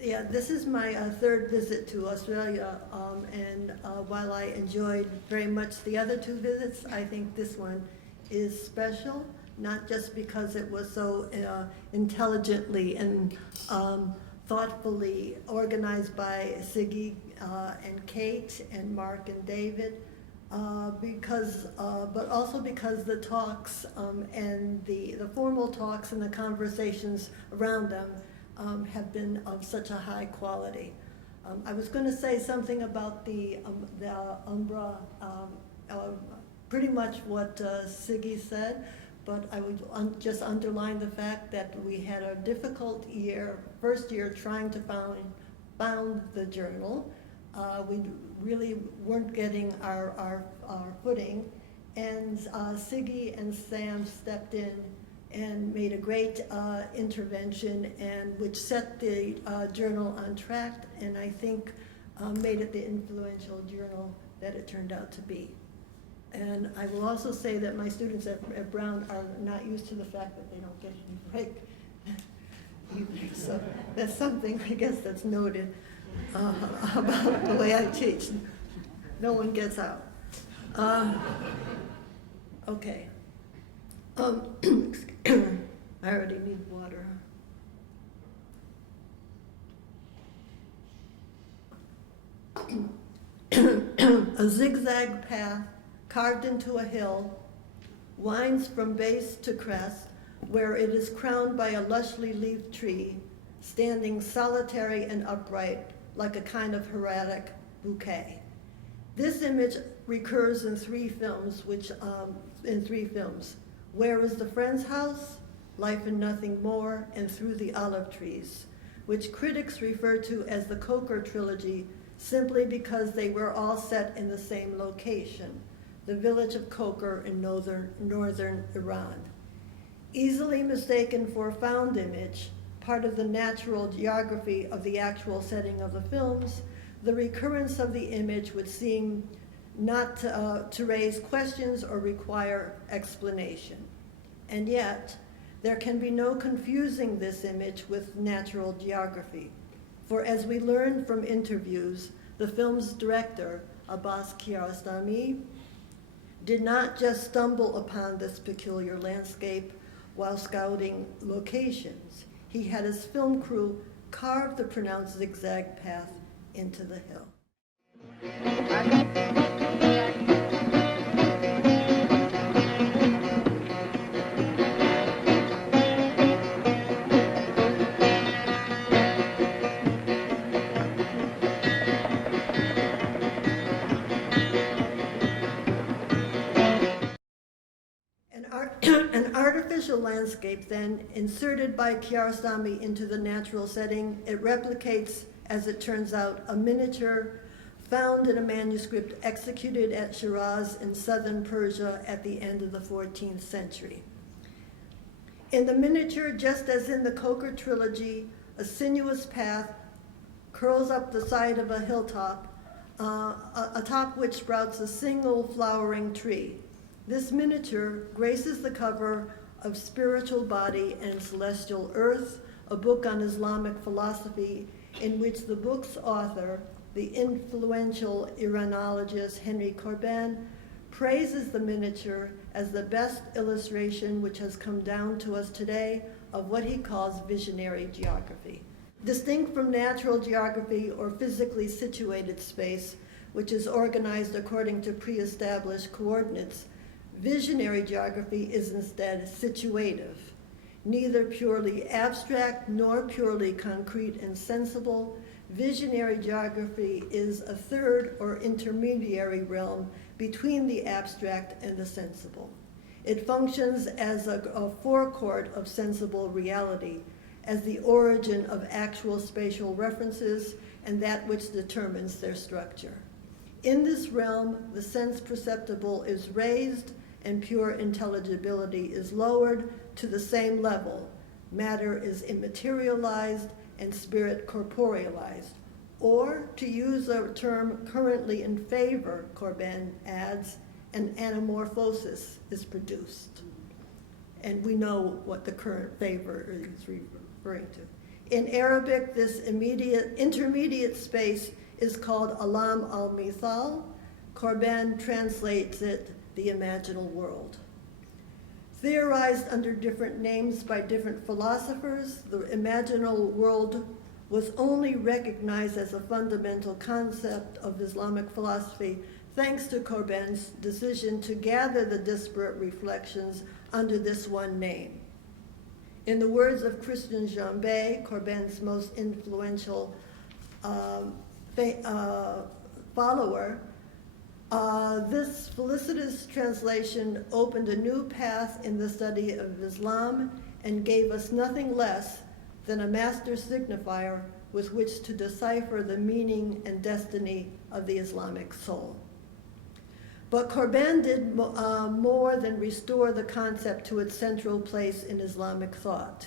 Yeah, this is my third visit to Australia, and while I enjoyed very much the other two visits, I think this one is special, not just because it was so intelligently and thoughtfully organized by Siggy and Kate and Mark and David, but also because the talks and the formal talks and the conversations around them have been of such a high quality. I was going to say something about the Umbra, pretty much what Siggy said, but I would just underline the fact that we had a difficult year, first year trying to found the journal. We really weren't getting our footing, and Siggy and Sam stepped in and made a great intervention, and which set the journal on track, and I think made it the influential journal that it turned out to be. And I will also say that my students at Brown are not used to the fact that they don't get any break either. So that's something, I guess, that's noted about the way I teach. No one gets out. Okay. I already need water. A zigzag path carved into a hill winds from base to crest, where it is crowned by a lushly leafed tree, standing solitary and upright like a kind of hieratic bouquet. This image recurs in three films, Where is the Friend's House?, Life and Nothing More, and Through the Olive Trees, which critics refer to as the Coker trilogy simply because they were all set in the same location, the village of Coker in northern Iran. Easily mistaken for a found image, part of the natural geography of the actual setting of the films, the recurrence of the image would seem not to raise questions or require explanation. And yet, there can be no confusing this image with natural geography. For as we learned from interviews, the film's director, Abbas Kiarostami, did not just stumble upon this peculiar landscape while scouting locations. He had his film crew carve the pronounced zigzag path into the hill. An artificial landscape, then, inserted by Kiarostami into the natural setting, it replicates, as it turns out, a miniature found in a manuscript executed at Shiraz in southern Persia at the end of the 14th century. In the miniature, just as in the Coker trilogy, a sinuous path curls up the side of a hilltop, atop which sprouts a single flowering tree. This miniature graces the cover of Spiritual Body and Celestial Earth, a book on Islamic philosophy in which the book's author, the influential Iranologist Henry Corbin, praises the miniature as the best illustration which has come down to us today of what he calls visionary geography. Distinct from natural geography or physically situated space, which is organized according to pre-established coordinates, visionary geography is instead situative, neither purely abstract nor purely concrete and sensible. Visionary geography is a third or intermediary realm between the abstract and the sensible. It functions as a forecourt of sensible reality, as the origin of actual spatial references and that which determines their structure. In this realm, the sense perceptible is raised and pure intelligibility is lowered to the same level. Matter is immaterialized and spirit corporealized. Or, to use a term currently in favor, Corbin adds, an anamorphosis is produced. And we know what the current favor is referring to. In Arabic, this intermediate space is called alam al-mithal. Corben translates it the imaginal world. Theorized under different names by different philosophers, the imaginal world was only recognized as a fundamental concept of Islamic philosophy thanks to Corben's decision to gather the disparate reflections under this one name. In the words of Christian Jambet, Corben's most influential follower, this felicitous translation opened a new path in the study of Islam and gave us nothing less than a master signifier with which to decipher the meaning and destiny of the Islamic soul. But Corben did more than restore the concept to its central place in Islamic thought.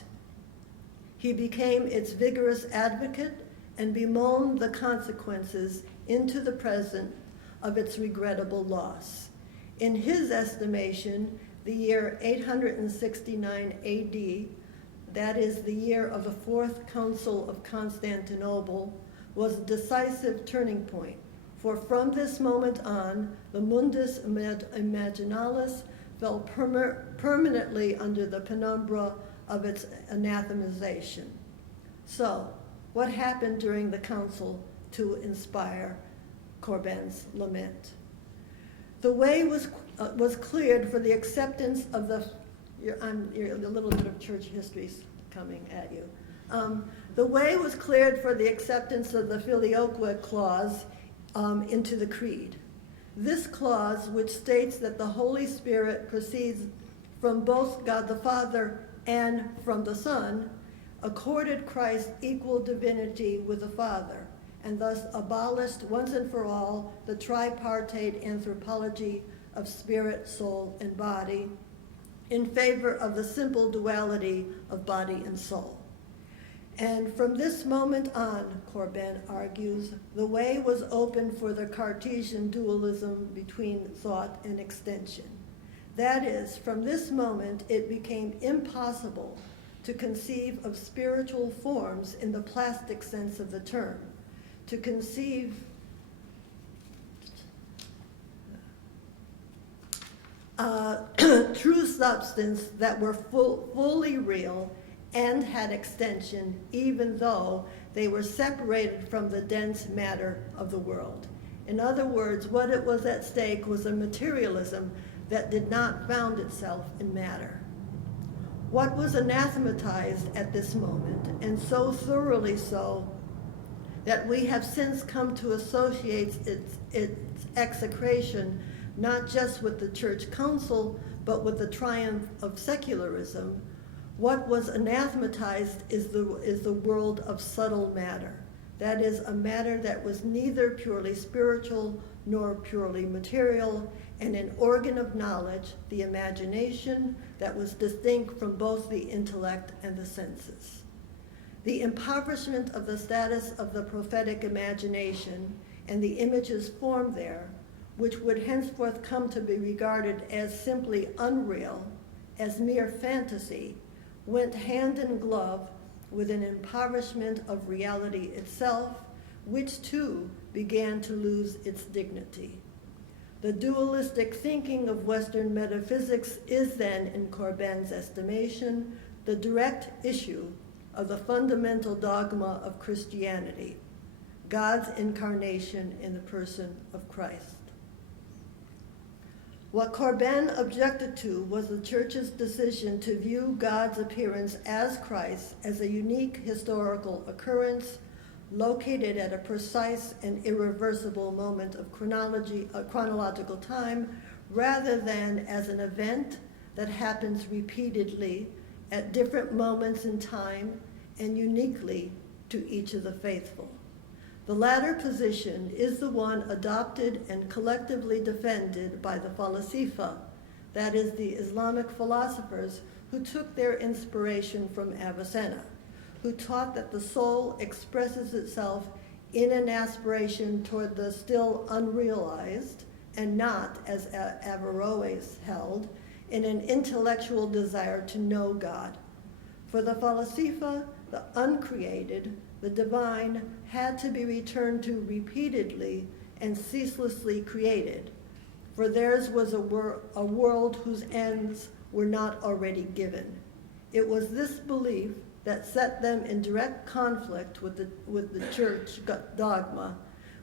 He became its vigorous advocate and bemoaned the consequences into the present of its regrettable loss. In his estimation, the year 869 AD, that is the year of the Fourth Council of Constantinople, was a decisive turning point, for from this moment on, the mundus imaginalis fell permanently under the penumbra of its anathemization. So, what happened during the council to inspire Corben's lament? The way was cleared for the acceptance of the, a little bit of church history's coming at you. The way was cleared for the acceptance of the filioque clause into the creed. This clause, which states that the Holy Spirit proceeds from both God the Father and from the Son, accorded Christ equal divinity with the Father, and thus abolished once and for all the tripartite anthropology of spirit, soul, and body in favor of the simple duality of body and soul. And from this moment on, Corben argues, the way was open for the Cartesian dualism between thought and extension. That is, from this moment, it became impossible to conceive of spiritual forms in the plastic sense of the term, to conceive true substance that were fully real and had extension, even though they were separated from the dense matter of the world. In other words, what it was at stake was a materialism that did not found itself in matter. What was anathematized at this moment, and so thoroughly so, that we have since come to associate its execration not just with the church council, but with the triumph of secularism. What was anathematized is the world of subtle matter. That is, a matter that was neither purely spiritual nor purely material, and an organ of knowledge, the imagination, that was distinct from both the intellect and the senses. The impoverishment of the status of the prophetic imagination and the images formed there, which would henceforth come to be regarded as simply unreal, as mere fantasy, went hand in glove with an impoverishment of reality itself, which too began to lose its dignity. The dualistic thinking of Western metaphysics is then, in Corben's estimation, the direct issue of the fundamental dogma of Christianity, God's incarnation in the person of Christ. What Corben objected to was the church's decision to view God's appearance as Christ as a unique historical occurrence located at a precise and irreversible moment of chronological time, rather than as an event that happens repeatedly at different moments in time and uniquely to each of the faithful. The latter position is the one adopted and collectively defended by the falasifa, that is, the Islamic philosophers who took their inspiration from Avicenna, who taught that the soul expresses itself in an aspiration toward the still unrealized, and not, as Averroes held, in an intellectual desire to know God. For the falasifa, the uncreated, the divine, had to be returned to repeatedly and ceaselessly created, for theirs was a world whose ends were not already given. It was this belief that set them in direct conflict with the church dogma,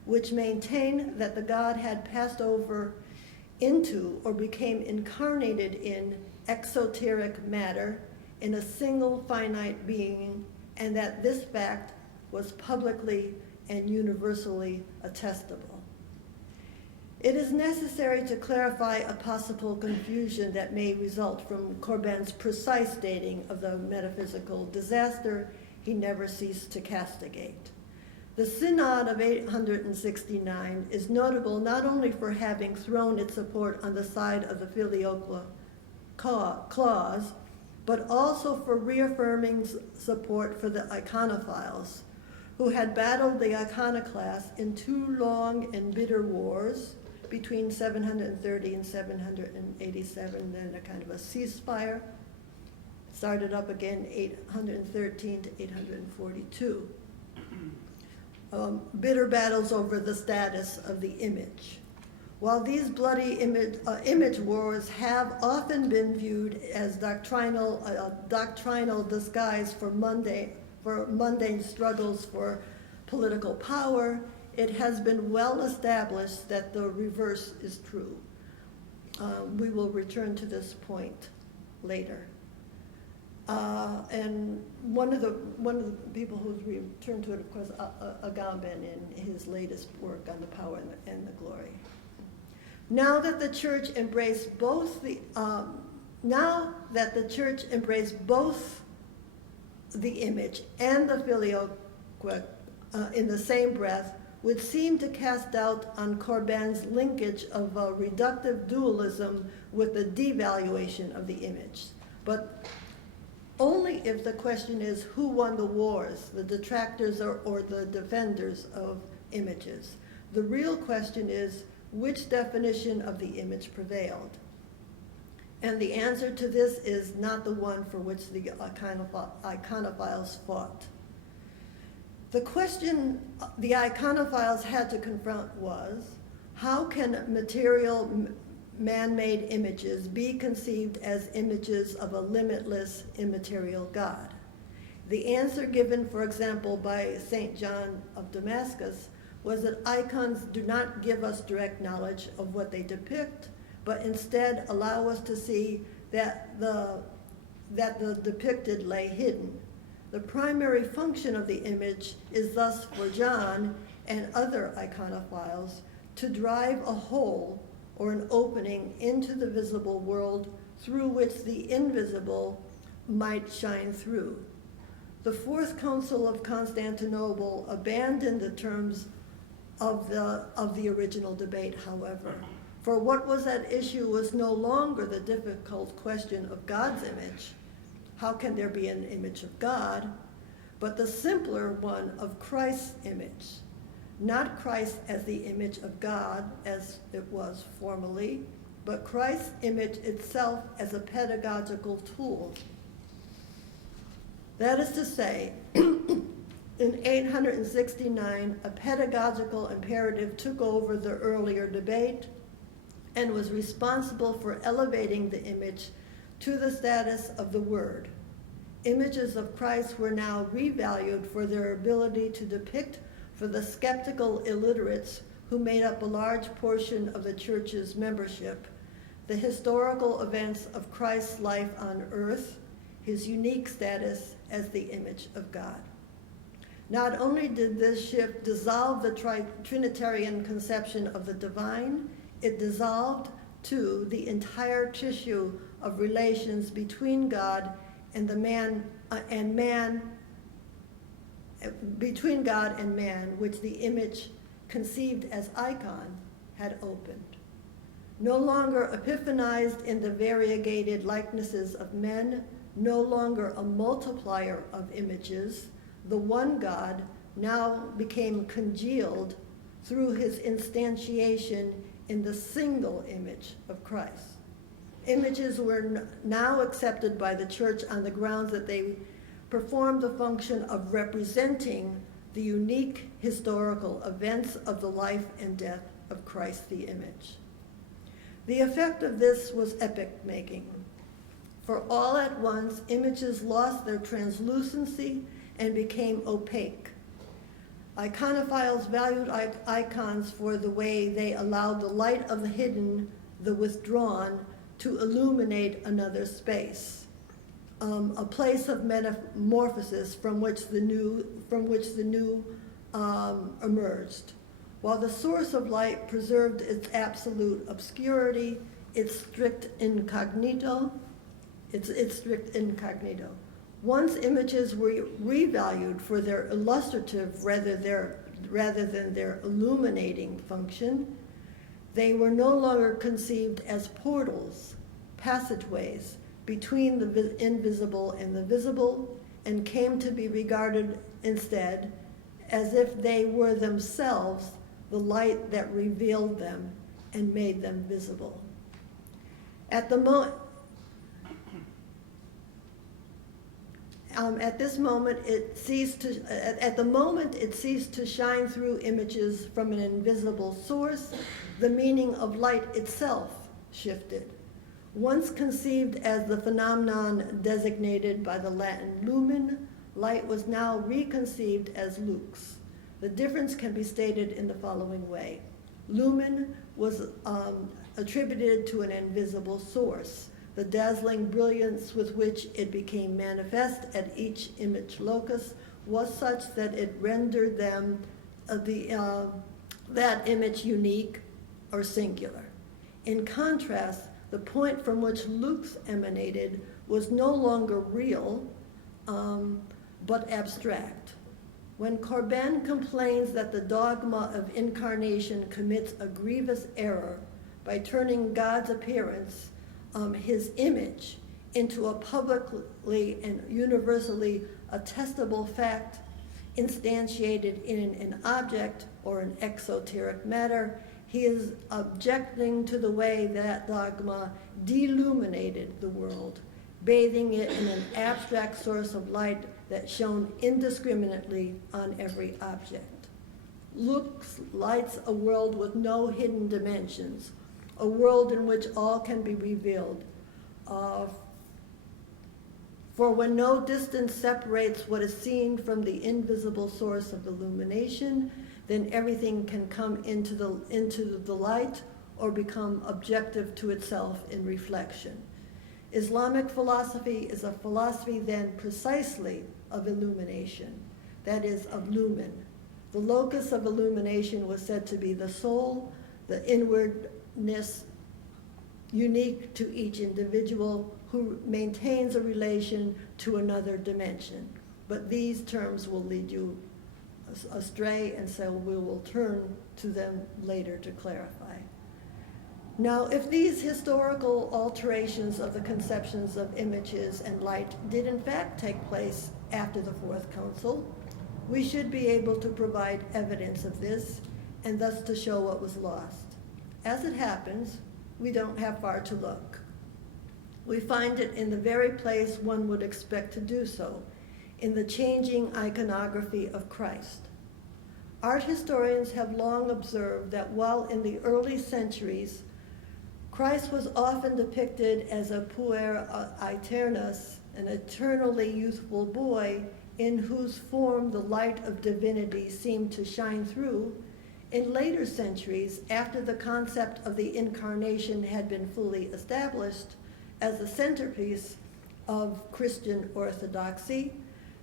which maintained that the God had passed over into or became incarnated in exoteric matter in a single finite being, and that this fact was publicly and universally attestable. It is necessary to clarify a possible confusion that may result from Corbin's precise dating of the metaphysical disaster he never ceased to castigate. The Synod of 869 is notable not only for having thrown its support on the side of the filioque clause, but also for reaffirming support for the iconophiles, who had battled the iconoclasts in two long and bitter wars between 730 and 787, then a kind of a ceasefire. Started up again 813 to 842. Bitter battles over the status of the image. While these bloody image wars have often been viewed as doctrinal disguise for mundane struggles for political power, it has been well established that the reverse is true. We will return to this point later. And one of the people who's returned to it, of course, Agamben in his latest work on the power and the glory. Now that the church embraced both the image and the filioque in the same breath, would seem to cast doubt on Corbin's linkage of a reductive dualism with the devaluation of the image. But only if the question is who won the wars, the detractors or the defenders of images. The real question is which definition of the image prevailed. And the answer to this is not the one for which the iconophiles fought. The question the iconophiles had to confront was, how can material man-made images be conceived as images of a limitless, immaterial God? The answer given, for example, by St. John of Damascus was that icons do not give us direct knowledge of what they depict, but instead allow us to see that the depicted lay hidden. The primary function of the image is thus for John and other iconophiles to drive a hole or an opening into the visible world through which the invisible might shine through. The Fourth Council of Constantinople abandoned the terms of the original debate, however, for what was at issue was no longer the difficult question of God's image. How can there be an image of God? But the simpler one of Christ's image. Not Christ as the image of God, as it was formerly, but Christ's image itself as a pedagogical tool. That is to say, in 869, a pedagogical imperative took over the earlier debate and was responsible for elevating the image to the status of the Word. Images of Christ were now revalued for their ability to depict for the skeptical illiterates who made up a large portion of the church's membership the historical events of Christ's life on earth, his unique status as the image of God. Not only did this shift dissolve the Trinitarian conception of the divine, it dissolved, too, the entire tissue of relations between God and between God and man, which the image conceived as icon had opened. No longer epiphanized in the variegated likenesses of men, no longer a multiplier of images, the one God now became congealed through his instantiation in the single image of Christ. Images were now accepted by the church on the grounds that they performed the function of representing the unique historical events of the life and death of Christ the image. The effect of this was epoch-making. For all at once, images lost their translucency and became opaque. Iconophiles valued icons for the way they allowed the light of the hidden, the withdrawn, to illuminate another space, a place of metamorphosis from which the new emerged. While the source of light preserved its absolute obscurity, its strict incognito. Once images were revalued for their illustrative rather than their illuminating function, they were no longer conceived as portals, passageways between the invisible and the visible, and came to be regarded instead as if they were themselves the light that revealed them and made them visible. At the moment it ceased to shine to images from an invisible source, the meaning of light itself shifted. Once conceived as the phenomenon designated by the Latin lumen, light was now reconceived as lux. The difference can be stated in the following way. Lumen was attributed to an invisible source. The dazzling brilliance with which it became manifest at each image locus was such that it rendered them that image unique or singular. In contrast, the point from which lux emanated was no longer real, but abstract. When Corbin complains that the dogma of incarnation commits a grievous error by turning God's appearance, his image, into a publicly and universally attestable fact instantiated in an object or an exoteric matter, he is objecting to the way that dogma deluminated the world, bathing it in an abstract source of light that shone indiscriminately on every object. Lux lights a world with no hidden dimensions, a world in which all can be revealed. For when no distance separates what is seen from the invisible source of illumination, then everything can come into the light or become objective to itself in reflection. Islamic philosophy is a philosophy then precisely of illumination, that is, of lumen. The locus of illumination was said to be the soul, the inwardness unique to each individual who maintains a relation to another dimension. But these terms will lead you astray, and so we will turn to them later to clarify. Now, if these historical alterations of the conceptions of images and light did in fact take place after the Fourth Council, we should be able to provide evidence of this and thus to show what was lost. As it happens, we don't have far to look. We find it in the very place one would expect to do so, in the changing iconography of Christ. Art historians have long observed that while in the early centuries, Christ was often depicted as a puer aeternus, an eternally youthful boy in whose form the light of divinity seemed to shine through, in later centuries, after the concept of the incarnation had been fully established as the centerpiece of Christian orthodoxy,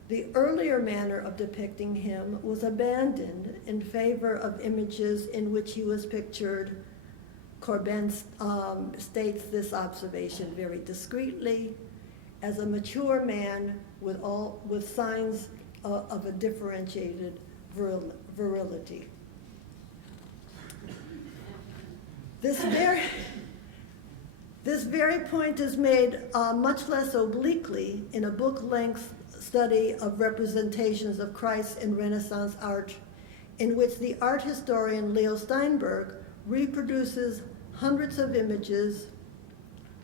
the earlier manner of depicting him was abandoned in favor of images in which he was pictured. Corbin states this observation very discreetly, as a mature man with signs of a differentiated virility. This very point is made much less obliquely in a book-length study of representations of Christ in Renaissance art, in which the art historian Leo Steinberg reproduces hundreds of images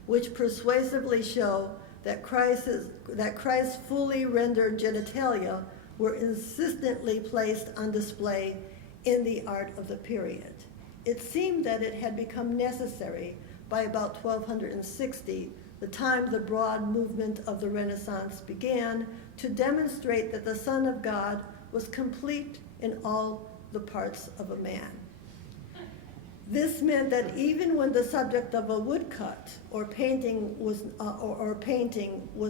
which persuasively show that Christ's fully rendered genitalia were insistently placed on display in the art of the period. It seemed that it had become necessary by about 1260, the time the broad movement of the Renaissance began, to demonstrate that the Son of God was complete in all the parts of a man. This meant that even when the subject of a woodcut or painting was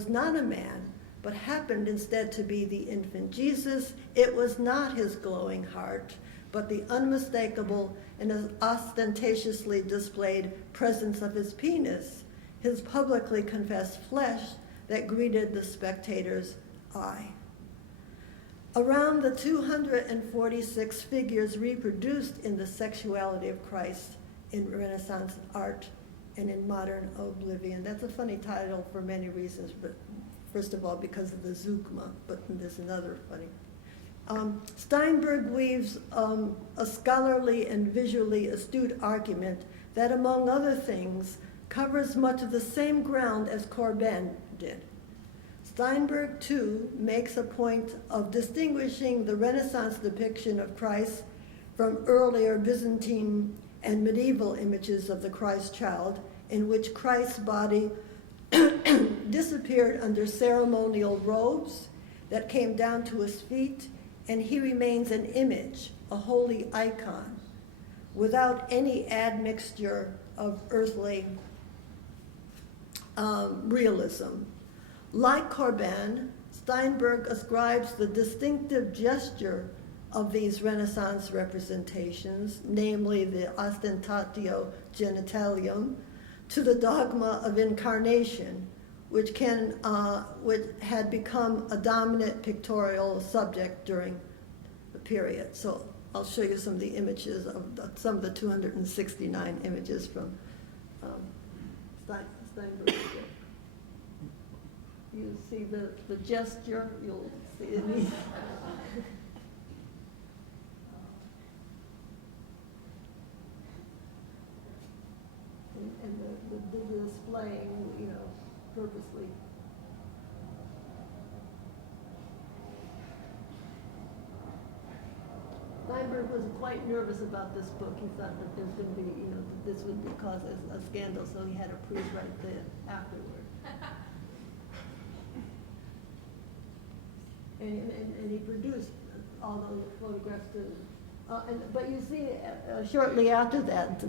not a man, but happened instead to be the infant Jesus, it was not his glowing heart, but the unmistakable and ostentatiously displayed presence of his penis, his publicly confessed flesh, that greeted the spectator's eye. Around the 246 figures reproduced in the sexuality of Christ in Renaissance art and in modern oblivion. That's a funny title for many reasons, but first of all, because of the zeugma, but there's another funny. Steinberg weaves a scholarly and visually astute argument that, among other things, covers much of the same ground as Corbin did. Steinberg, too, makes a point of distinguishing the Renaissance depiction of Christ from earlier Byzantine and medieval images of the Christ child, in which Christ's body disappeared under ceremonial robes that came down to his feet, and he remains an image, a holy icon, without any admixture of earthly realism. Like Corbin, Steinberg ascribes the distinctive gesture of these Renaissance representations, namely the ostentatio genitalium, to the dogma of incarnation, which had become a dominant pictorial subject during the period. So I'll show you some of the images of some of the 269 images from Steinberg. You see the gesture, you'll see it. and the displaying, purposely. Steinberg was quite nervous about this book. He thought that there's going to be, that this would cause a scandal, so he had a proof right there afterward. And he produced all those photographs too. But you see, shortly after that,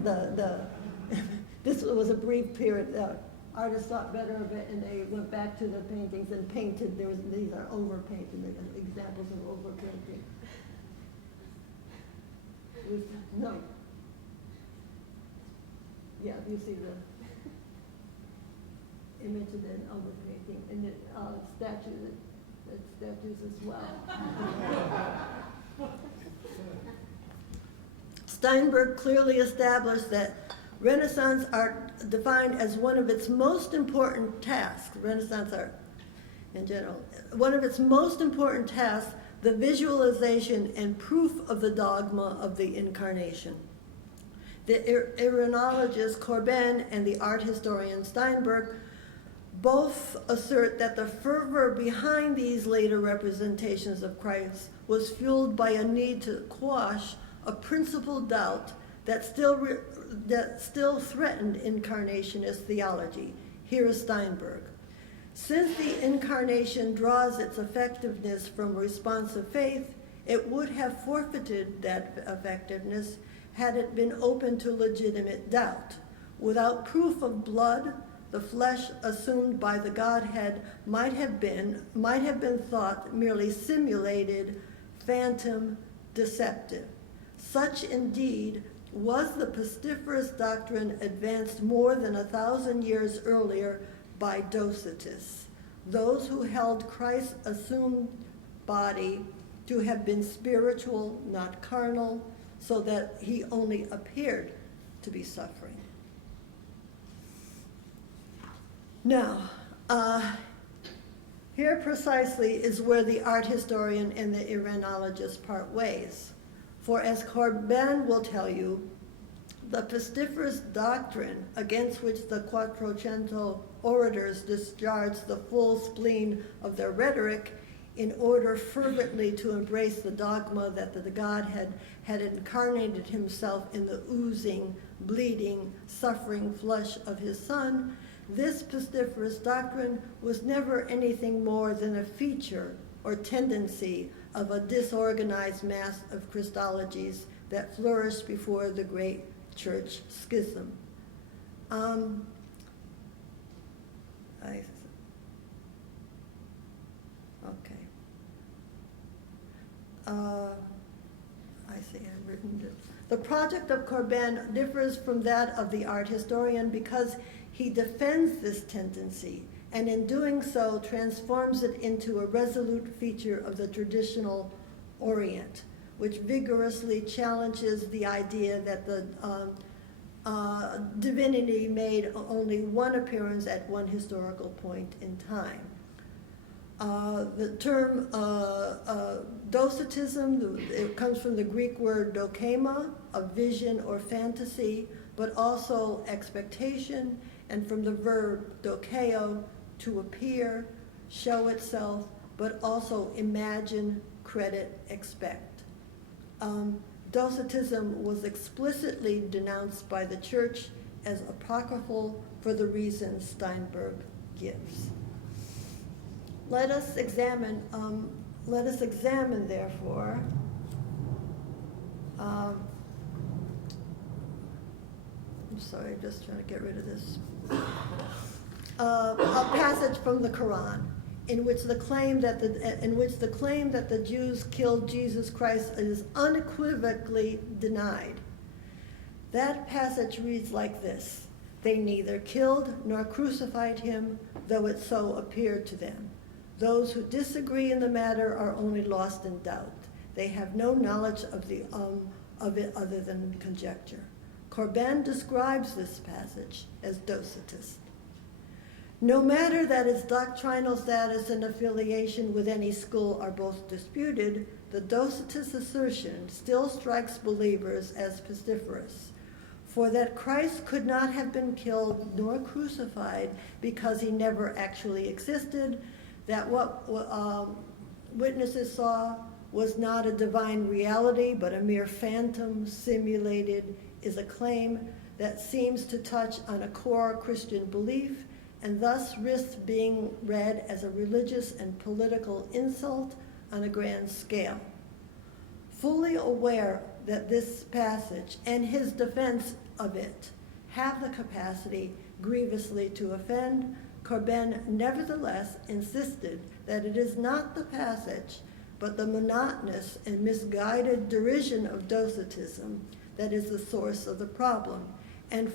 this was a brief period. Artists thought better of it, and they went back to the paintings and painted. These are overpainted, examples of overpainting. No. Yeah, you see the image and then overpainting, and then statues as well. Steinberg clearly established that Renaissance art defined as one of its most important tasks, Renaissance art in general, one of its most important tasks, the visualization and proof of the dogma of the incarnation. The Iranologist Corbin and the art historian Steinberg both assert that the fervor behind these later representations of Christ was fueled by a need to quash a principal doubt that still threatened incarnationist theology. Here is Steinberg. Since the incarnation draws its effectiveness from responsive faith, it would have forfeited that effectiveness had it been open to legitimate doubt. Without proof of blood, the flesh assumed by the Godhead might have been thought merely simulated, phantom, deceptive. Such indeed was the pestiferous doctrine advanced more than 1,000 years earlier by Docetists, those who held Christ's assumed body to have been spiritual, not carnal, so that he only appeared to be suffering. Now, here precisely is where the art historian and the Iranologist part ways. For as Corbin will tell you, The pestiferous doctrine against which the Quattrocento orators discharged the full spleen of their rhetoric in order fervently to embrace the dogma that the Godhead had incarnated himself in the oozing, bleeding, suffering flesh of his Son, this pestiferous doctrine was never anything more than a feature or tendency of a disorganized mass of Christologies that flourished before the great church schism. I see, I've written it. The project of Corbin differs from that of the art historian because he defends this tendency, and in doing so transforms it into a resolute feature of the traditional Orient, which vigorously challenges the idea that the divinity made only one appearance at one historical point in time. The term Docetism, it comes from the Greek word dokema, of vision or fantasy, but also expectation, and from the verb dokeo, to appear, show itself, but also imagine, credit, expect. Docetism was explicitly denounced by the church as apocryphal for the reasons Steinberg gives. Let us examine, therefore, I'm sorry, I'm just trying to get rid of this. A passage from the Quran in which the claim that the Jews killed Jesus Christ is unequivocally denied. That passage reads like this: "They neither killed nor crucified him, though it so appeared to them. Those who disagree in the matter are only lost in doubt. They have no knowledge of it other than conjecture." Corbin describes this passage as Docetist. No matter that its doctrinal status and affiliation with any school are both disputed, the Docetist assertion still strikes believers as pestiferous. For that Christ could not have been killed nor crucified because he never actually existed, that what witnesses saw was not a divine reality but a mere phantom simulated, is a claim that seems to touch on a core Christian belief and thus risks being read as a religious and political insult on a grand scale. Fully aware that this passage and his defense of it have the capacity grievously to offend, Corbin nevertheless insisted that it is not the passage, but the monotonous and misguided derision of Docetism that is the source of the problem, and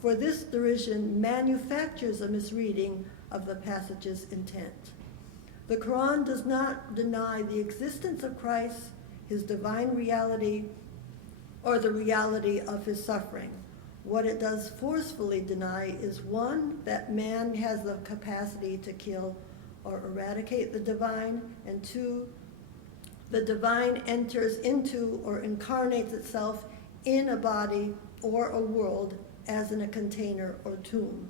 for this derision manufactures a misreading of the passage's intent. The Quran does not deny the existence of Christ, his divine reality, or the reality of his suffering. What it does forcefully deny is, one, that man has the capacity to kill or eradicate the divine, and two, the divine enters into or incarnates itself in a body or a world as in a container or tomb.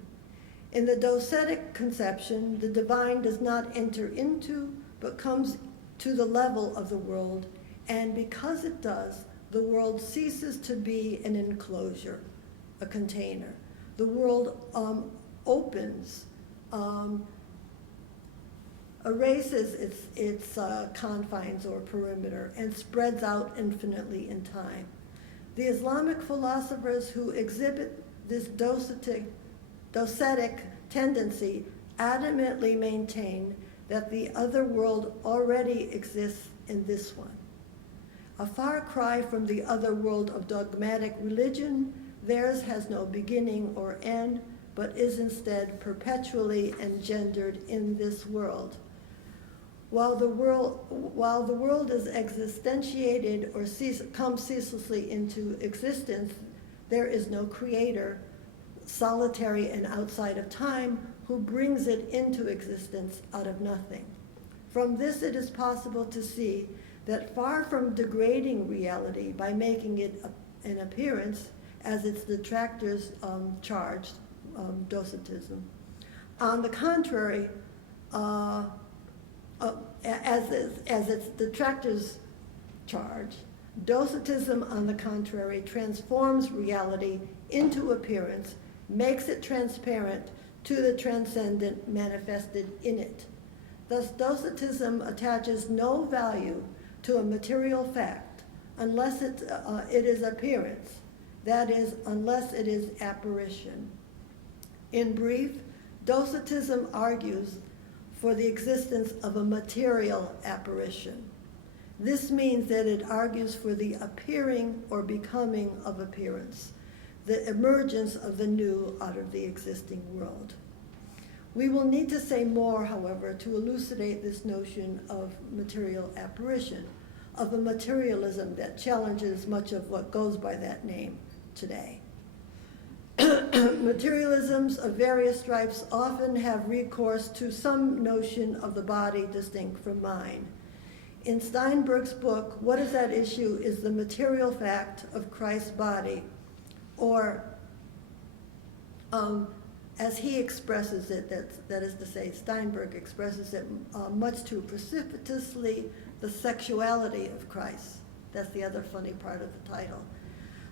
In the Docetic conception, the divine does not enter into, but comes to the level of the world, and because it does, the world ceases to be an enclosure, a container. The world opens, erases its confines or perimeter, and spreads out infinitely in time. The Islamic philosophers who exhibit this Docetic tendency adamantly maintain that the other world already exists in this one. A far cry from the other world of dogmatic religion, theirs has no beginning or end, but is instead perpetually engendered in this world. While the world is existentiated or comes ceaselessly into existence, there is no creator, solitary and outside of time, who brings it into existence out of nothing. From this, it is possible to see that far from degrading reality by making it an appearance, as its detractors charged, Docetism. On the contrary, as its detractors charge, Docetism, on the contrary, transforms reality into appearance, makes it transparent to the transcendent manifested in it. Thus, Docetism attaches no value to a material fact unless it is appearance, that is, unless it is apparition. In brief, Docetism argues for the existence of a material apparition. This means that it argues for the appearing or becoming of appearance, the emergence of the new out of the existing world. We will need to say more, however, to elucidate this notion of material apparition, of a materialism that challenges much of what goes by that name today. Materialisms of various stripes often have recourse to some notion of the body distinct from mind. In Steinberg's book, What Is At Issue is the Material Fact of Christ's Body, or as he expresses it, that is to say, Steinberg expresses it much too precipitously, the sexuality of Christ. That's the other funny part of the title.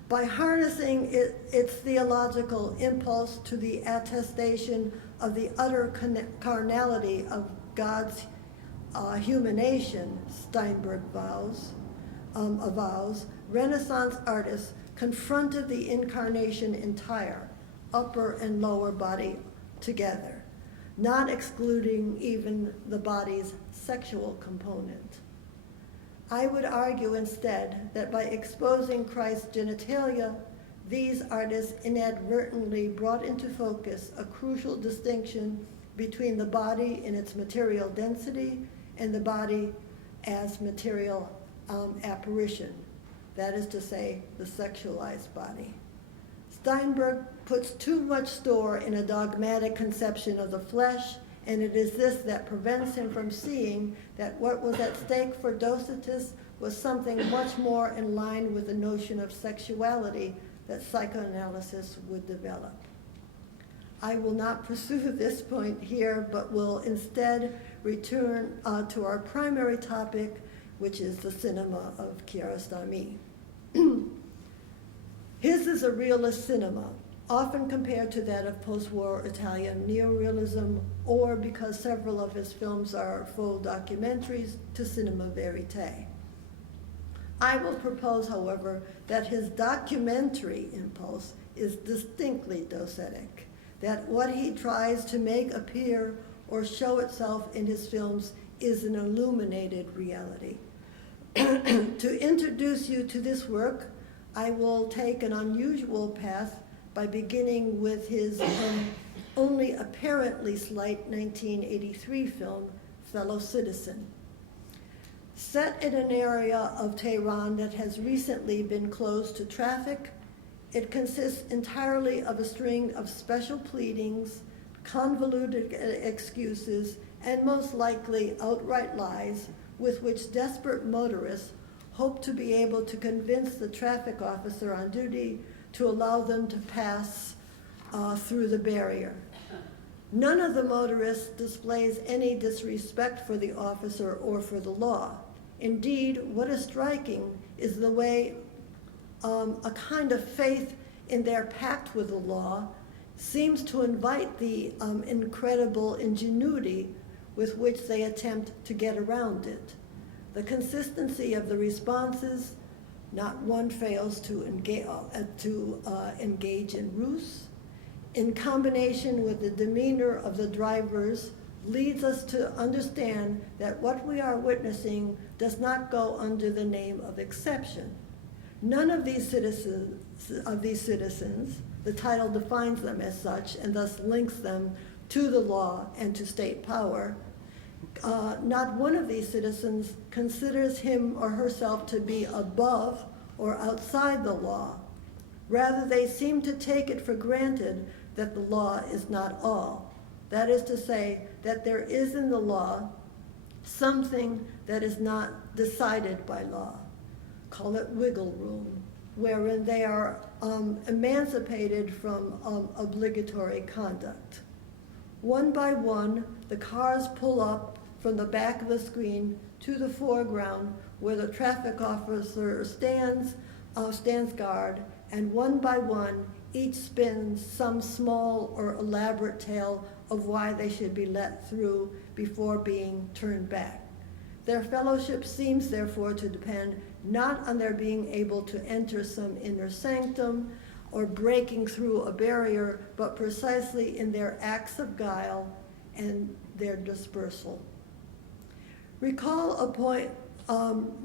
By harnessing its theological impulse to the attestation of the utter carnality of God's humanation, Steinberg avows, Renaissance artists confronted the incarnation entire, upper and lower body together, not excluding even the body's sexual component. I would argue instead that by exposing Christ's genitalia, these artists inadvertently brought into focus a crucial distinction between the body in its material density and the body as material apparition, that is to say, the sexualized body. Steinberg puts too much store in a dogmatic conception of the flesh, and it is this that prevents him from seeing that what was at stake for Docetists was something much more in line with the notion of sexuality that psychoanalysis would develop. I will not pursue this point here, but will instead return to our primary topic, which is the cinema of Kiarostami. His is a realist cinema, often compared to that of post-war Italian neorealism, or because several of his films are full documentaries, to cinema verite. I will propose, however, that his documentary impulse is distinctly docetic, that what he tries to make appear or show itself in his films is an illuminated reality. To introduce you to this work, I will take an unusual path by beginning with his only apparently slight 1983 film, Fellow Citizen. Set in an area of Tehran that has recently been closed to traffic, it consists entirely of a string of special pleadings, convoluted excuses, and most likely outright lies with which desperate motorists hope to be able to convince the traffic officer on duty to allow them to pass through the barrier. None of the motorists displays any disrespect for the officer or for the law. Indeed, what is striking is the way a kind of faith in their pact with the law seems to invite the incredible ingenuity with which they attempt to get around it. The consistency of the responses, not one fails to engage in ruse, in combination with the demeanor of the drivers, leads us to understand that what we are witnessing does not go under the name of exception. None of these citizens, the title defines them as such and thus links them to the law and to state power. Not one of these citizens considers him or herself to be above or outside the law. Rather, they seem to take it for granted that the law is not all. That is to say, that there is in the law something that is not decided by law. Call it wiggle room. wherein they are emancipated from obligatory conduct. One by one, the cars pull up from the back of the screen to the foreground where the traffic officer stands guard, and one by one, each spins some small or elaborate tale of why they should be let through before being turned back. Their fellowship seems therefore to depend not on their being able to enter some inner sanctum or breaking through a barrier, but precisely in their acts of guile and their dispersal. Recall a point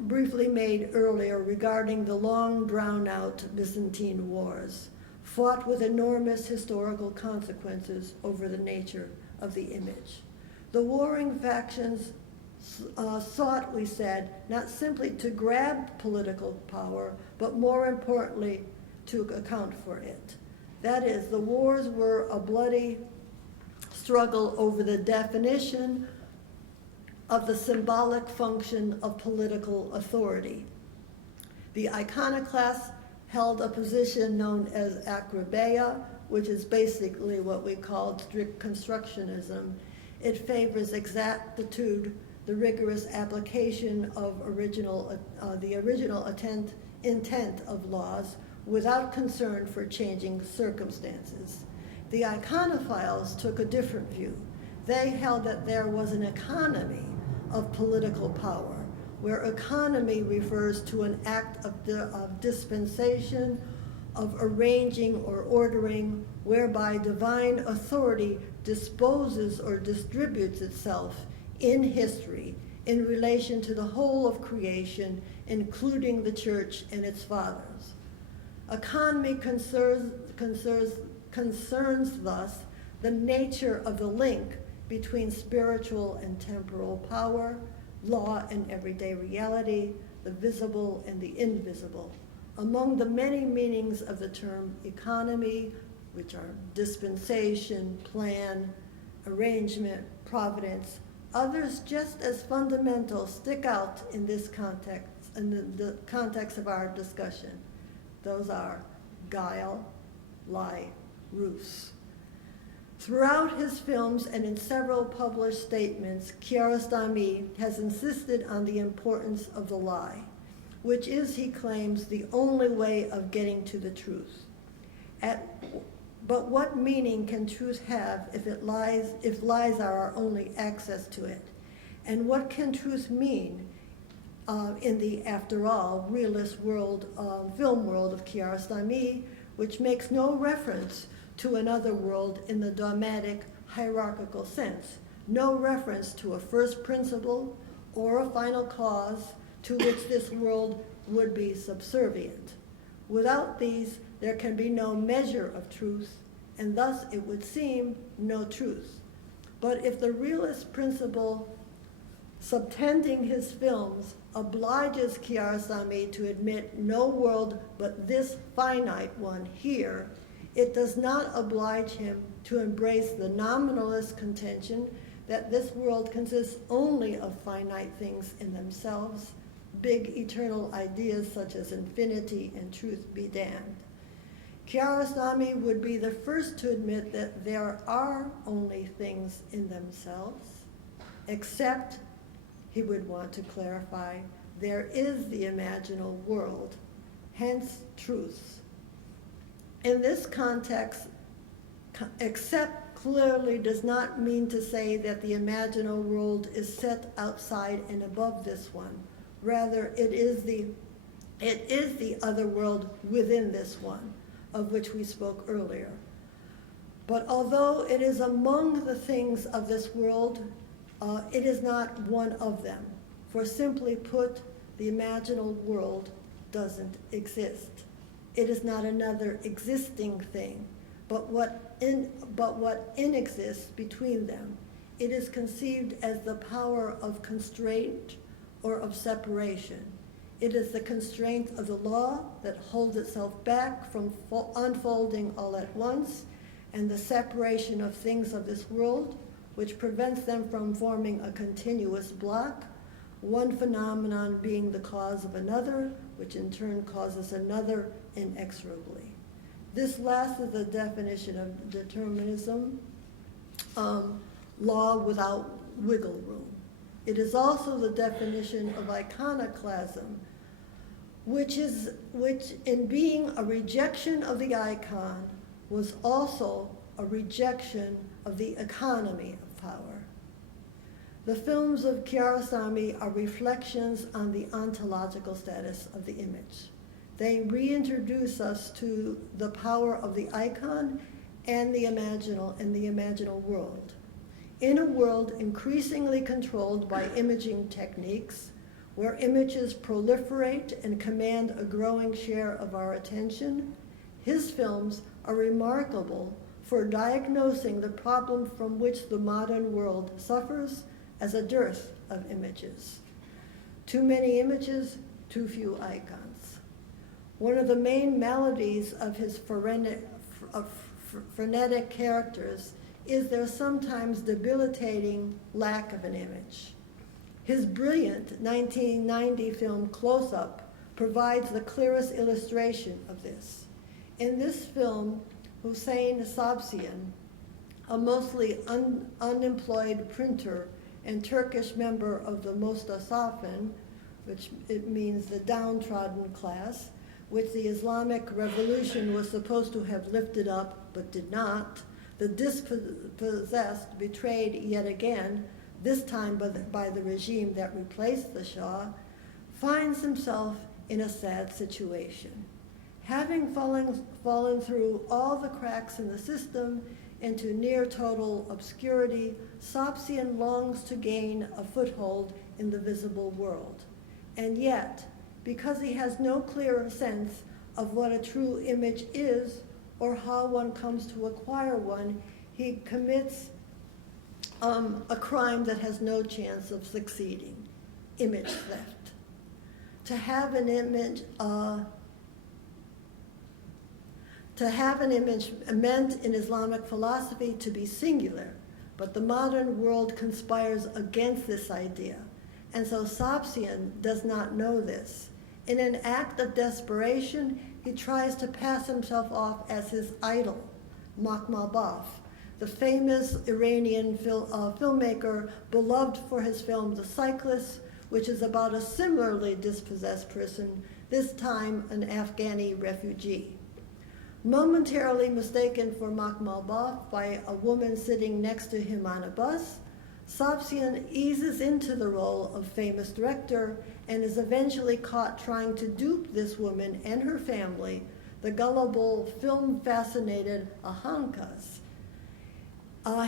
briefly made earlier regarding the long drawn-out Byzantine wars, fought with enormous historical consequences over the nature of the image. The warring factions sought, we said, not simply to grab political power, but more importantly, to account for it. That is, the wars were a bloody struggle over the definition of the symbolic function of political authority. The iconoclasts held a position known as akrabeia, which is basically what we call strict constructionism. It favors exactitude, the rigorous application of the original intent of laws without concern for changing circumstances. The iconophiles took a different view. They held that there was an economy of political power, where economy refers to an act of dispensation, of arranging or ordering, whereby divine authority disposes or distributes itself in history in relation to the whole of creation, including the church and its fathers. Economy concerns thus the nature of the link between spiritual and temporal power, law and everyday reality, the visible and the invisible. Among the many meanings of the term economy, which are dispensation, plan, arrangement, providence, others just as fundamental stick out in this context, in the context of our discussion. Those are guile, lie, ruse. Throughout his films and in several published statements, Kiarostami has insisted on the importance of the lie, which is, he claims, the only way of getting to the truth. But what meaning can truth have if lies are our only access to it? And what can truth mean in the, after all, realist world, film world of Kiarostami, which makes no reference to another world in the dogmatic hierarchical sense, no reference to a first principle or a final cause to which this world would be subservient. Without these, there can be no measure of truth, and thus it would seem no truth. But if the realist principle subtending his films obliges Kiarostami to admit no world but this finite one here, it does not oblige him to embrace the nominalist contention that this world consists only of finite things in themselves, big eternal ideas such as infinity and truth be damned. Kiarostami would be the first to admit that there are only things in themselves, except, he would want to clarify, there is the imaginal world, hence truths. In this context, except clearly does not mean to say that the imaginal world is set outside and above this one. Rather, it is the other world within this one, of which we spoke earlier. But although it is among the things of this world, it is not one of them. For simply put, the imaginal world doesn't exist. It is not another existing thing, but what inexists between them. It is conceived as the power of constraint or of separation. It is the constraint of the law that holds itself back from unfolding all at once, and the separation of things of this world, which prevents them from forming a continuous block, one phenomenon being the cause of another, which in turn causes another inexorably. This last is the definition of determinism, law without wiggle room. It is also the definition of iconoclasm, which in being a rejection of the icon was also a rejection of the economy of power. The films of Kiarostami are reflections on the ontological status of the image. They reintroduce us to the power of the icon and the imaginal world. In a world increasingly controlled by imaging techniques, where images proliferate and command a growing share of our attention, his films are remarkable for diagnosing the problem from which the modern world suffers as a dearth of images. Too many images, too few icons. One of the main maladies of his frenetic characters is their sometimes debilitating lack of an image. His brilliant 1990 film Close Up provides the clearest illustration of this. In this film, Hüseyin Sabsiyan, a mostly unemployed printer and Turkish member of the Mostasafen, which it means the downtrodden class, which the Islamic Revolution was supposed to have lifted up but did not, the dispossessed, betrayed yet again, this time by the regime that replaced the Shah, finds himself in a sad situation. Having fallen through all the cracks in the system into near total obscurity, Sabsiyan longs to gain a foothold in the visible world. And yet, because he has no clear sense of what a true image is or how one comes to acquire one, he commits a crime that has no chance of succeeding: image theft. To have an image meant in Islamic philosophy to be singular, but the modern world conspires against this idea, and so Sabsiyan does not know this. In an act of desperation, he tries to pass himself off as his idol, Makhmalbaf, the famous Iranian filmmaker beloved for his film The Cyclist, which is about a similarly dispossessed person, this time an Afghani refugee. Momentarily mistaken for Makhmalbaf by a woman sitting next to him on a bus, Sabsiyan eases into the role of famous director and is eventually caught trying to dupe this woman and her family, the gullible, film-fascinated Ahankas.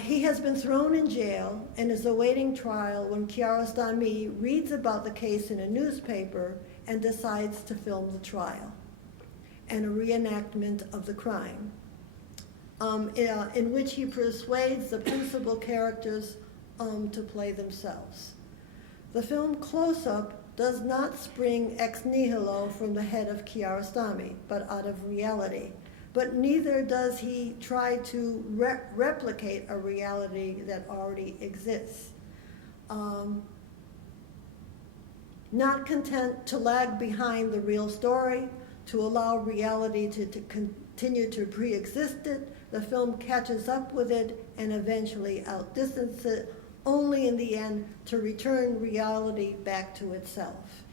He has been thrown in jail and is awaiting trial when Kiarostami reads about the case in a newspaper and decides to film the trial and a reenactment of the crime, in which he persuades the principal characters to play themselves. The film Close Up does not spring ex nihilo from the head of Kiarostami, but out of reality. But neither does he try to replicate a reality that already exists. Not content to lag behind the real story, to allow reality to continue to pre-exist it, the film catches up with it and eventually outdistances it, only in the end to return reality back to itself.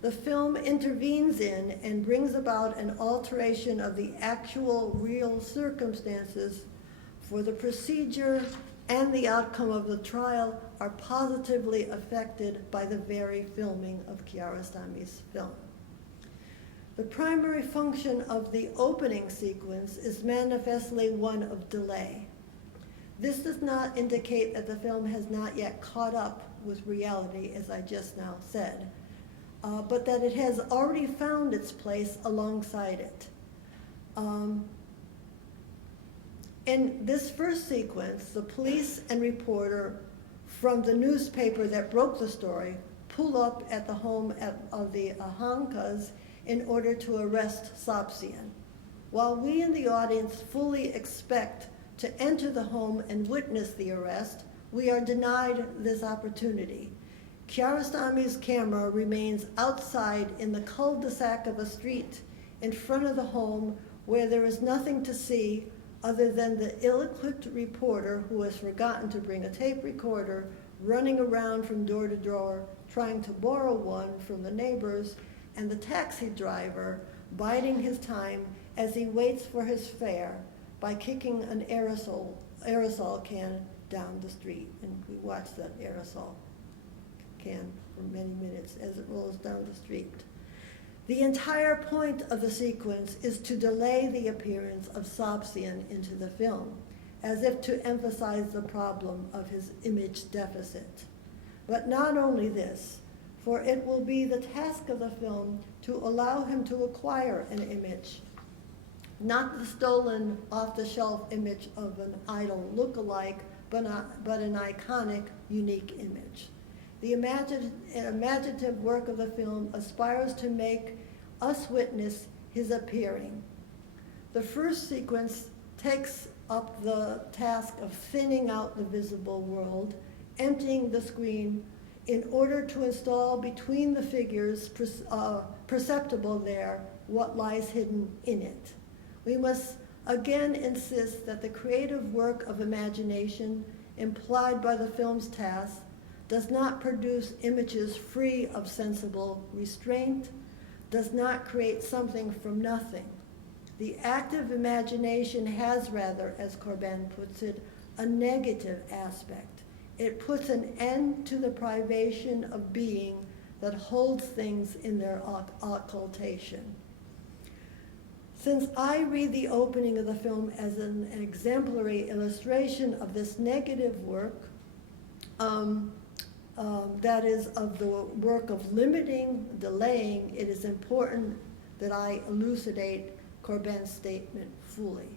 The film intervenes in and brings about an alteration of the actual real circumstances, for the procedure and the outcome of the trial are positively affected by the very filming of Kiarostami's film. The primary function of the opening sequence is manifestly one of delay. This does not indicate that the film has not yet caught up with reality, as I just now said, but that it has already found its place alongside it. In this first sequence, the police and reporter from the newspaper that broke the story pull up at the home of the Ahankas in order to arrest Sabsiyan. While we in the audience fully expect to enter the home and witness the arrest, we are denied this opportunity. Kiarostami's camera remains outside in the cul-de-sac of a street in front of the home where there is nothing to see other than the ill-equipped reporter who has forgotten to bring a tape recorder, running around from door to door, trying to borrow one from the neighbors, and the taxi driver biding his time as he waits for his fare by kicking an aerosol can down the street. And we watch that aerosol can for many minutes as it rolls down the street. The entire point of the sequence is to delay the appearance of Sobsian into the film, as if to emphasize the problem of his image deficit. But not only this, for it will be the task of the film to allow him to acquire an image, not the stolen off-the-shelf image of an idol look-alike, but an iconic, unique image. The imaginative work of the film aspires to make us witness his appearing. The first sequence takes up the task of thinning out the visible world, emptying the screen in order to install between the figures perceptible there what lies hidden in it. We must again insist that the creative work of imagination implied by the film's task does not produce images free of sensible restraint, does not create something from nothing. The active imagination has rather, as Corbin puts it, a negative aspect. It puts an end to the privation of being that holds things in their occultation. Since I read the opening of the film as an exemplary illustration of this negative work, that is of the work of limiting, delaying, it is important that I elucidate Corbin's statement fully.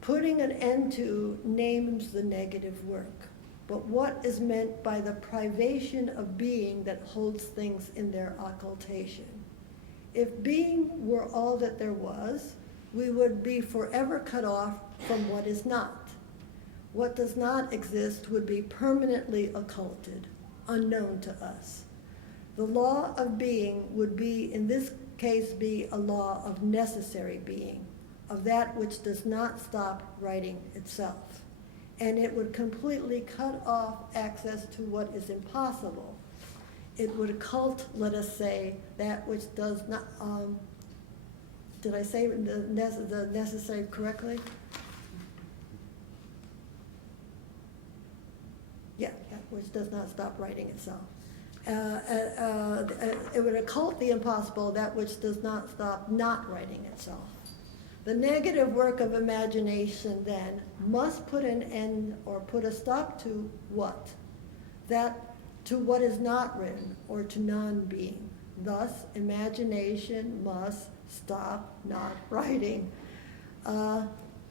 Putting an end to names the negative work, but what is meant by the privation of being that holds things in their occultation? If being were all that there was, we would be forever cut off from what is not. What does not exist would be permanently occulted, unknown to us. The law of being would be, in this case, be a law of necessary being, of that which does not stop writing itself. And it would completely cut off access to what is impossible. It would occult, let us say, that which does not, did I say the necessary correctly? Yeah, which does not stop writing itself. It would occult the impossible, that which does not stop not writing itself. The negative work of imagination, then, must put an end or put a stop to what? That to what is not written or to non-being. Thus, imagination must stop not writing.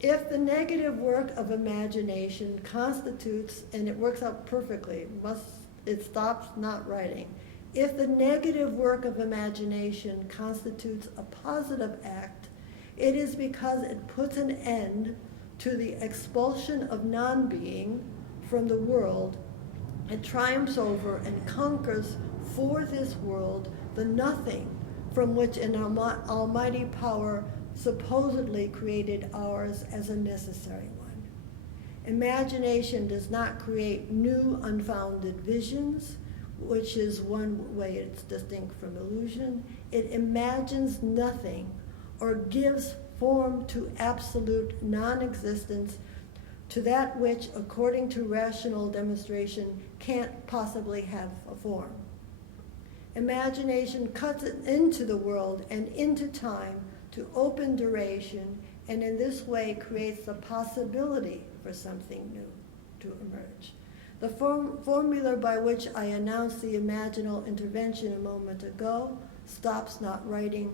If the negative work of imagination constitutes, and it works out perfectly, it stops not writing. If the negative work of imagination constitutes a positive act, it is because it puts an end to the expulsion of non-being from the world. It triumphs over and conquers for this world the nothing from which an almighty power supposedly created ours as a necessary one. Imagination does not create new unfounded visions, which is one way it's distinct from illusion. It imagines nothing or gives form to absolute non-existence, to that which, according to rational demonstration, can't possibly have a form. Imagination cuts it into the world and into time to open duration, and in this way creates the possibility for something new to emerge. The formula by which I announced the imaginal intervention a moment ago, stops not writing,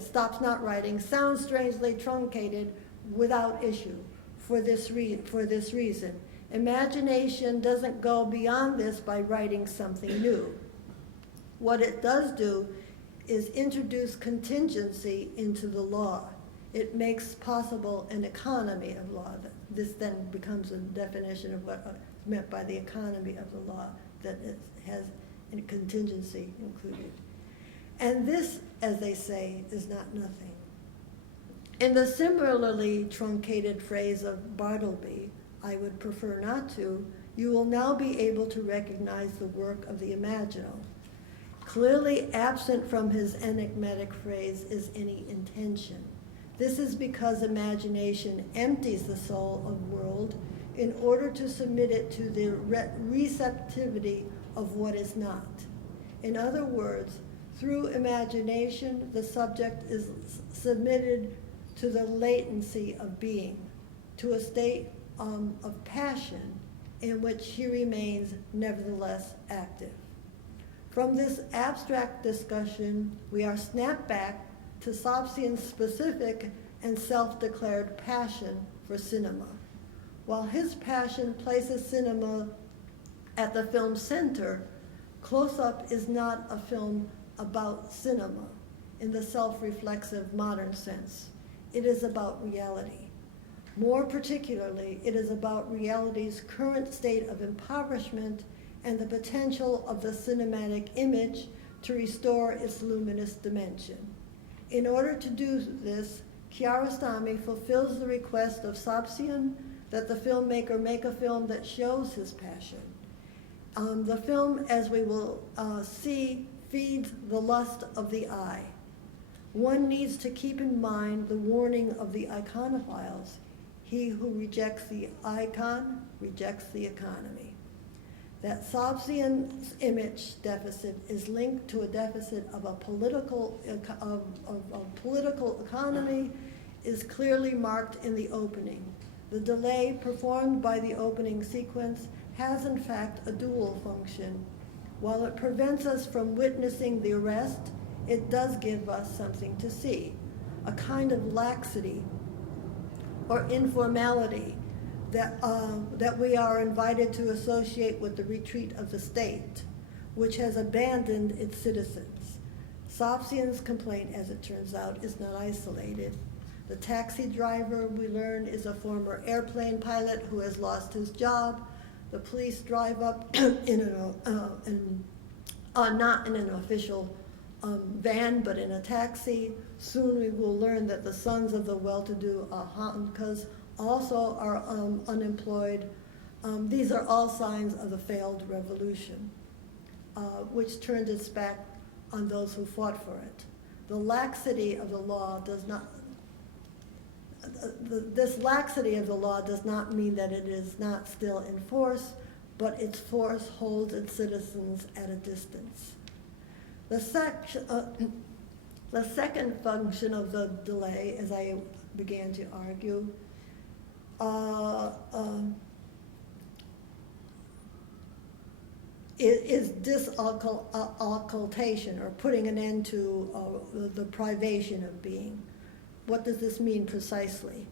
stops not writing, sounds strangely truncated without issue for this reason. Imagination doesn't go beyond this by writing something new. What it does do is introduce contingency into the law. It makes possible an economy of law. This then becomes a definition of what is meant by the economy of the law, that it has a contingency included. And this, as they say, is not nothing. In the similarly truncated phrase of Bartleby, I would prefer not to, you will now be able to recognize the work of the imaginal. Clearly absent from his enigmatic phrase is any intention. This is because imagination empties the soul of world in order to submit it to the receptivity of what is not. In other words, through imagination, the subject is submitted to the latency of being, to a state of passion in which he remains nevertheless active. From this abstract discussion, we are snapped back to Sobsian's specific and self-declared passion for cinema. While his passion places cinema at the film's center, Close Up is not a film about cinema in the self-reflexive modern sense. It is about reality. More particularly, it is about reality's current state of impoverishment and the potential of the cinematic image to restore its luminous dimension. In order to do this, Kiarostami fulfills the request of Sobsian that the filmmaker make a film that shows his passion. The film, as we will see, feeds the lust of the eye. One needs to keep in mind the warning of the iconophiles. He who rejects the icon rejects the economy. That Sobsian's image deficit is linked to a deficit of a political economy is clearly marked in the opening. The delay performed by the opening sequence has in fact a dual function. While it prevents us from witnessing the arrest, it does give us something to see, a kind of laxity or informality that we are invited to associate with the retreat of the state, which has abandoned its citizens. Sobsian's complaint, as it turns out, is not isolated. The taxi driver, we learn, is a former airplane pilot who has lost his job. The police drive up not in an official van, but in a taxi. Soon we will learn that the sons of the well-to-do Hankas also are unemployed. These are all signs of the failed revolution, which turned its back on those who fought for it. The laxity of the law does not, this laxity of the law does not mean that it is not still in force, but its force holds its citizens at a distance. The second function of the delay, as I began to argue, is disoccultation, or putting an end to the privation of being. What does this mean precisely?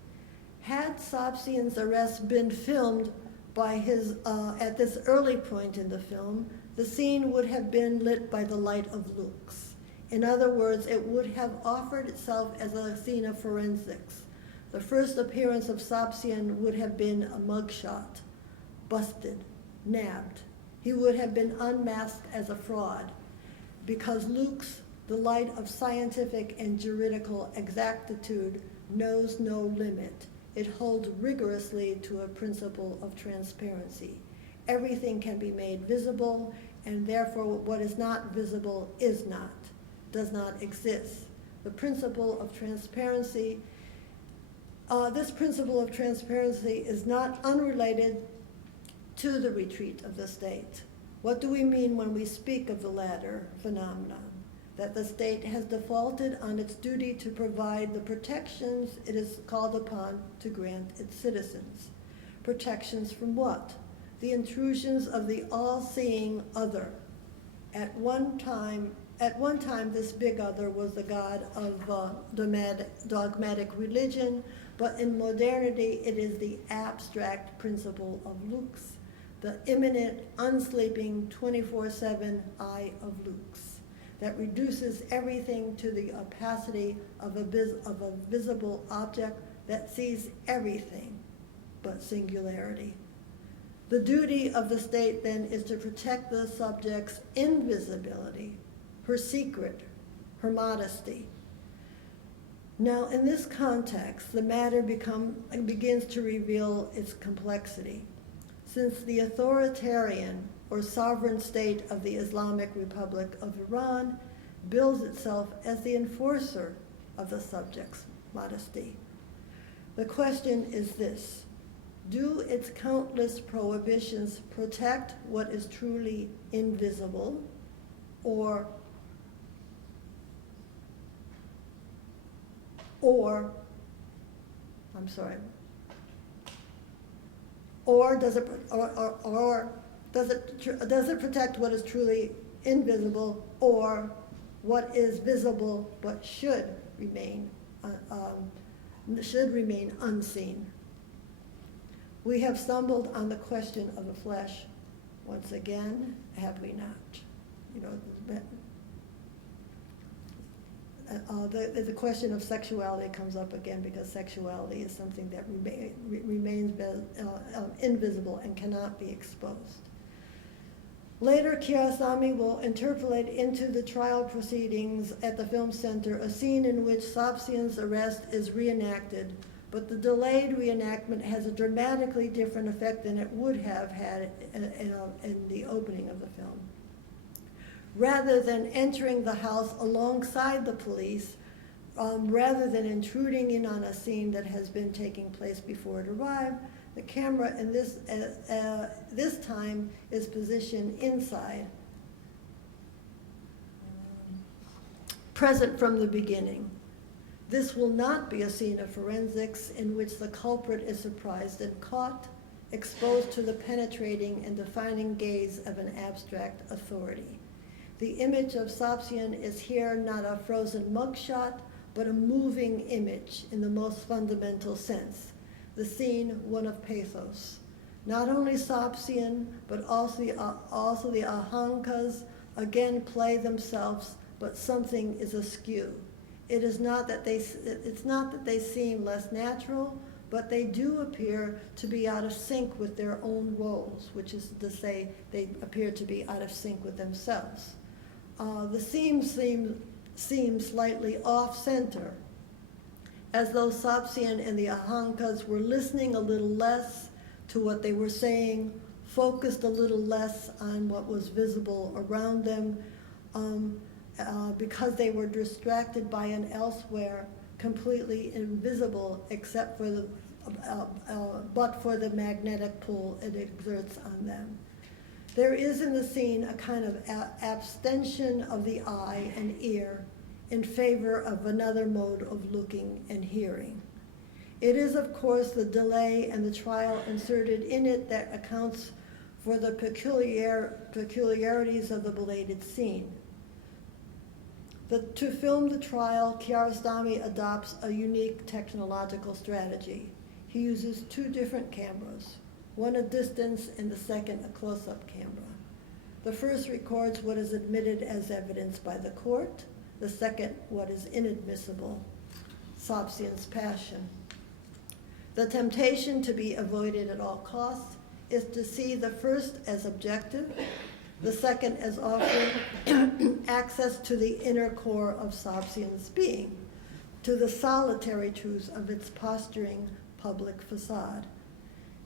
Had Sobsian's arrest been filmed by his, at this early point in the film, the scene would have been lit by the light of lux. In other words, it would have offered itself as a scene of forensics. The first appearance of Sobsian would have been a mugshot, busted, nabbed. He would have been unmasked as a fraud, because lux, the light of scientific and juridical exactitude, knows no limit. It holds rigorously to a principle of transparency. Everything can be made visible, and therefore what is not visible is not, does not exist. The principle of transparency, this principle of transparency is not unrelated to the retreat of the state. What do we mean when we speak of the latter phenomenon? That the state has defaulted on its duty to provide the protections it is called upon to grant its citizens. Protections from what? The intrusions of the all-seeing other. At one time, this big other was the god of dogmatic religion, but in modernity, it is the abstract principle of lux, the imminent, unsleeping, 24/7 eye of lux. that reduces everything to the opacity of a visible object that sees everything but singularity. The duty of the state then is to protect the subject's invisibility, her secret, her modesty. Now, in this context, the matter begins to reveal its complexity. Since the authoritarian or sovereign state of the Islamic Republic of Iran bills itself as the enforcer of the subject's modesty, the question is this: do its countless prohibitions protect what is truly invisible, or does it protect what is truly invisible, or what is visible but should remain unseen? We have stumbled on the question of the flesh once again, have we not? The question of sexuality comes up again because sexuality is something that remains invisible and cannot be exposed. Later, Kiarostami will interpolate into the trial proceedings at the Film Center a scene in which Sapsian's arrest is reenacted, but the delayed reenactment has a dramatically different effect than it would have had in the opening of the film. Rather than entering the house alongside the police, rather than intruding in on a scene that has been taking place before it arrived, the camera in this time is positioned inside, present from the beginning. This will not be a scene of forensics in which the culprit is surprised and caught, exposed to the penetrating and defining gaze of an abstract authority. The image of Sapsian is here not a frozen mugshot, but a moving image in the most fundamental sense. The scene, one of pathos. Not only Sapsian, but also the Ahankas again play themselves, but something is askew. It's not that they seem less natural, but they do appear to be out of sync with their own roles, which is to say they appear to be out of sync with themselves. The scenes seem slightly off-center, as though Sapsian and the Ahankas were listening a little less to what they were saying, focused a little less on what was visible around them, because they were distracted by an elsewhere completely invisible except for but for the magnetic pull it exerts on them. There is in the scene a kind of abstention of the eye and ear in favor of another mode of looking and hearing. It is, of course, the delay and the trial inserted in it that accounts for the peculiarities of the belated scene. To film the trial, Kiarostami adopts a unique technological strategy. He uses two different cameras, one a distance and the second a close-up camera. The first records what is admitted as evidence by the court, the second what is inadmissible, Sapsian's passion. The temptation to be avoided at all costs is to see the first as objective, the second as offering access to the inner core of Sapsian's being, to the solitary truth of its posturing public facade.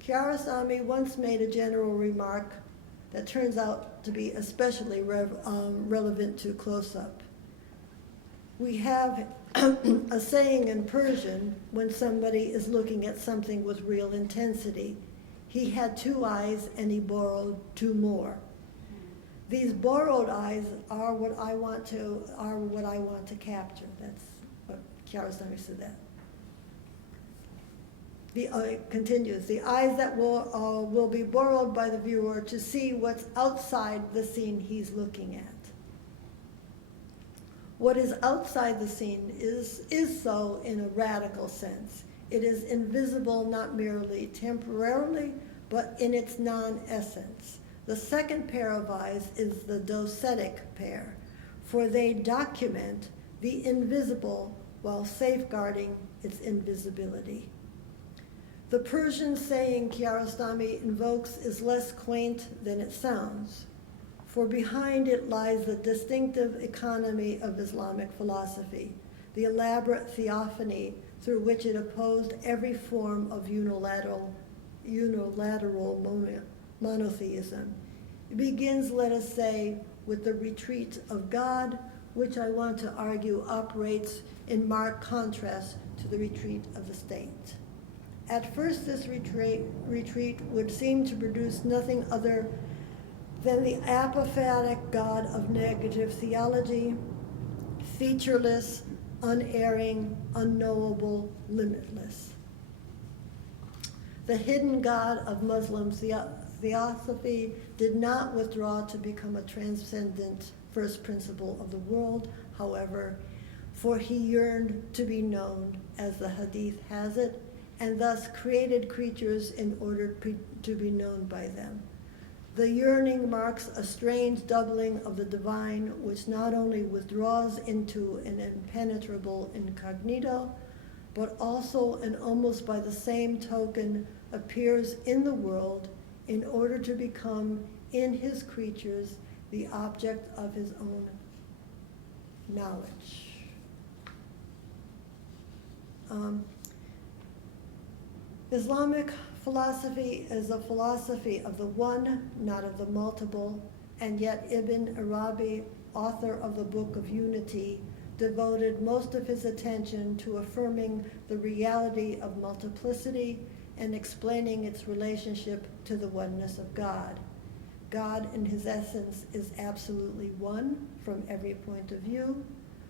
Kiarostami once made a general remark that turns out to be especially relevant to close-up. We have a saying in Persian when somebody is looking at something with real intensity: he had two eyes and he borrowed two more. These borrowed eyes are what I want to capture. That's what Kiarostami said that. It continues, the eyes that will be borrowed by the viewer to see what's outside the scene he's looking at. What is outside the scene is so in a radical sense. It is invisible not merely temporarily, but in its non-essence. The second pair of eyes is the docetic pair. for they document the invisible while safeguarding its invisibility. The Persian saying Kiarostami invokes is less quaint than it sounds, for behind it lies the distinctive economy of Islamic philosophy, the elaborate theophany through which it opposed every form of unilateral monotheism. It begins, let us say, with the retreat of God, which I want to argue operates in marked contrast to the retreat of the state. At first, this retreat would seem to produce nothing other than the apophatic God of negative theology, featureless, unerring, unknowable, limitless. The hidden God of Muslim theosophy did not withdraw to become a transcendent first principle of the world, however, for he yearned to be known, as the Hadith has it, and thus created creatures in order to be known by them. The yearning marks a strange doubling of the divine, which not only withdraws into an impenetrable incognito, but also, and almost by the same token, appears in the world in order to become, in his creatures, the object of his own knowledge. Islamic philosophy is a philosophy of the one, not of the multiple, and yet Ibn Arabi, author of the Book of Unity, devoted most of his attention to affirming the reality of multiplicity and explaining its relationship to the oneness of God. God, in his essence, is absolutely one from every point of view,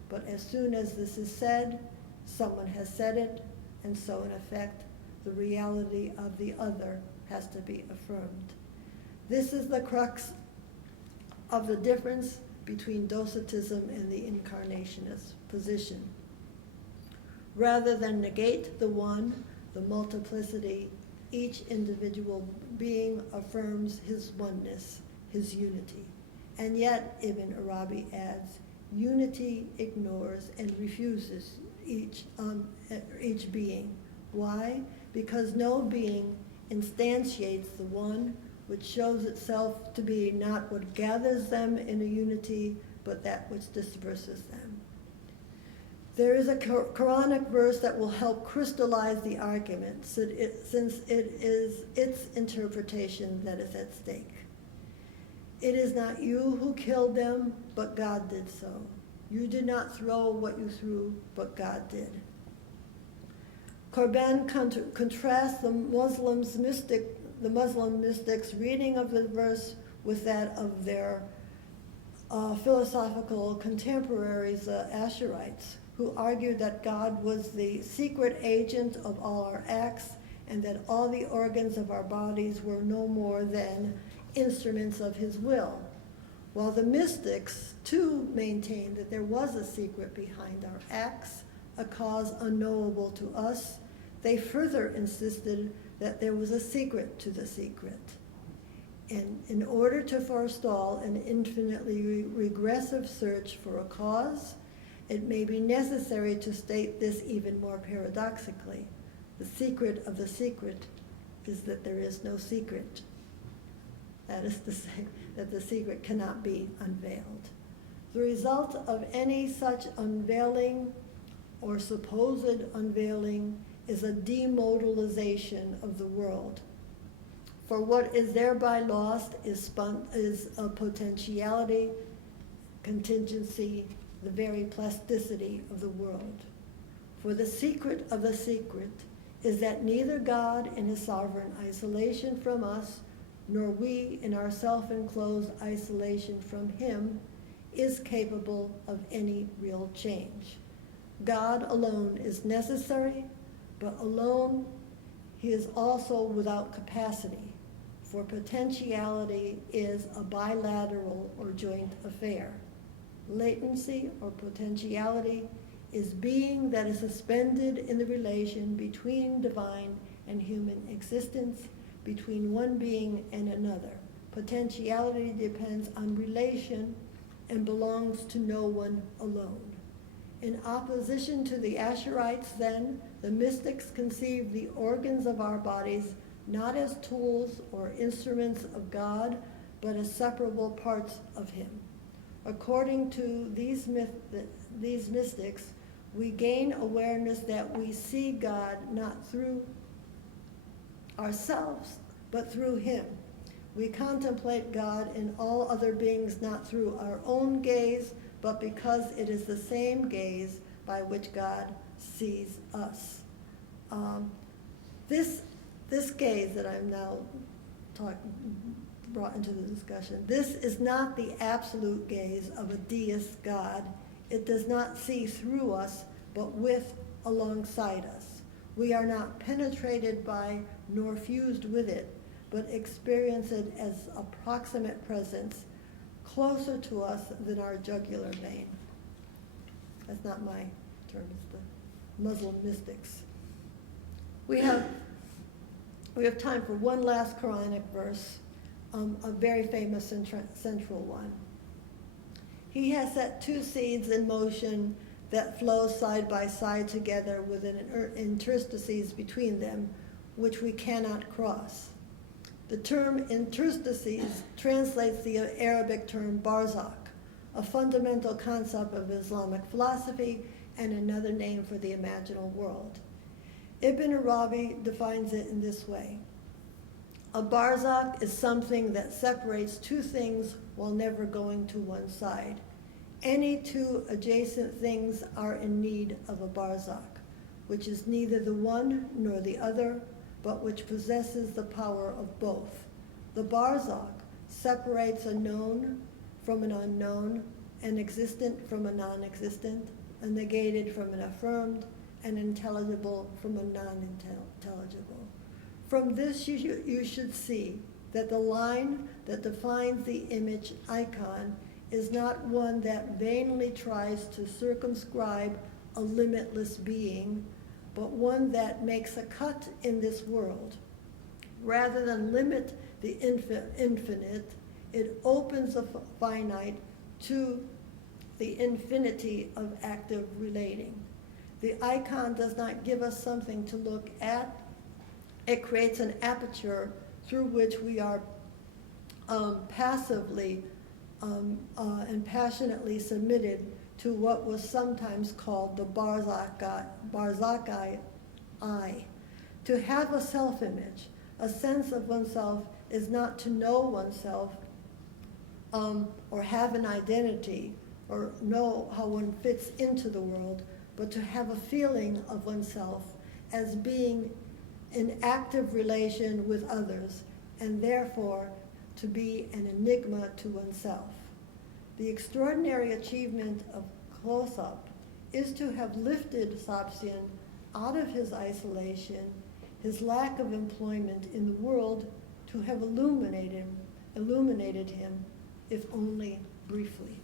but as soon as this is said, someone has said it, and so in effect, the reality of the other has to be affirmed. This is the crux of the difference between Docetism and the incarnationist position. Rather than negate the one, the multiplicity, each individual being affirms his oneness, his unity. And yet, Ibn Arabi adds, unity ignores and refuses each being. Why? Because no being instantiates the one, which shows itself to be not what gathers them in a unity, but that which disperses them. There is a Quranic verse that will help crystallize the argument, since it is its interpretation that is at stake. It is not you who killed them, but God did so. You did not throw what you threw, but God did. Corben contrasts the Muslim mystics' reading of the verse with that of their philosophical contemporaries, the Asherites, who argued that God was the secret agent of all our acts and that all the organs of our bodies were no more than instruments of his will. While the mystics, too, maintained that there was a secret behind our acts, a cause unknowable to us, they further insisted that there was a secret to the secret. And in order to forestall an infinitely regressive search for a cause, it may be necessary to state this even more paradoxically. The secret of the secret is that there is no secret. That is to say, that the secret cannot be unveiled. The result of any such unveiling or supposed unveiling is a demodalization of the world. For what is thereby lost is a potentiality, contingency, the very plasticity of the world. For the secret of the secret is that neither God in his sovereign isolation from us, nor we in our self-enclosed isolation from him, is capable of any real change. God alone is necessary, but alone he is also without capacity, for potentiality is a bilateral or joint affair. Latency or potentiality is being that is suspended in the relation between divine and human existence, between one being and another. Potentiality depends on relation and belongs to no one alone. In opposition to the Asherites, then, the mystics conceived the organs of our bodies not as tools or instruments of God, but as separable parts of Him. According to these mystics, we gain awareness that we see God not through ourselves, but through Him. We contemplate God in all other beings not through our own gaze, but because it is the same gaze by which God sees us. This gaze that I'm now brought into the discussion, this is not the absolute gaze of a deist God. It does not see through us, but with, alongside us. We are not penetrated by nor fused with it, but experience it as a proximate presence, closer to us than our jugular vein. That's not my term, it's the Muslim mystics. We have time for one last Quranic verse, a very famous and central one. He has set two seeds in motion that flow side by side together with an interstices between them, which we cannot cross. The term interstices translates the Arabic term barzakh, a fundamental concept of Islamic philosophy and another name for the imaginal world. Ibn Arabi defines it in this way. A barzakh is something that separates two things while never going to one side. Any two adjacent things are in need of a barzakh, which is neither the one nor the other, but which possesses the power of both. The barzakh separates a known from an unknown, an existent from a non-existent, a negated from an affirmed, an intelligible from a non-intelligible. From this you should see that the line that defines the image icon is not one that vainly tries to circumscribe a limitless being, but one that makes a cut in this world. Rather than limit the infinite, it opens the finite to the infinity of active relating. The icon does not give us something to look at. It creates an aperture through which we are passively and passionately submitted to what was sometimes called the Barzakhi I. To have a self-image, a sense of oneself, is not to know oneself or have an identity or know how one fits into the world, but to have a feeling of oneself as being in active relation with others, and therefore to be an enigma to oneself. The extraordinary achievement of close-up is to have lifted Sapsian out of his isolation, his lack of employment in the world, to have illuminated him, if only briefly.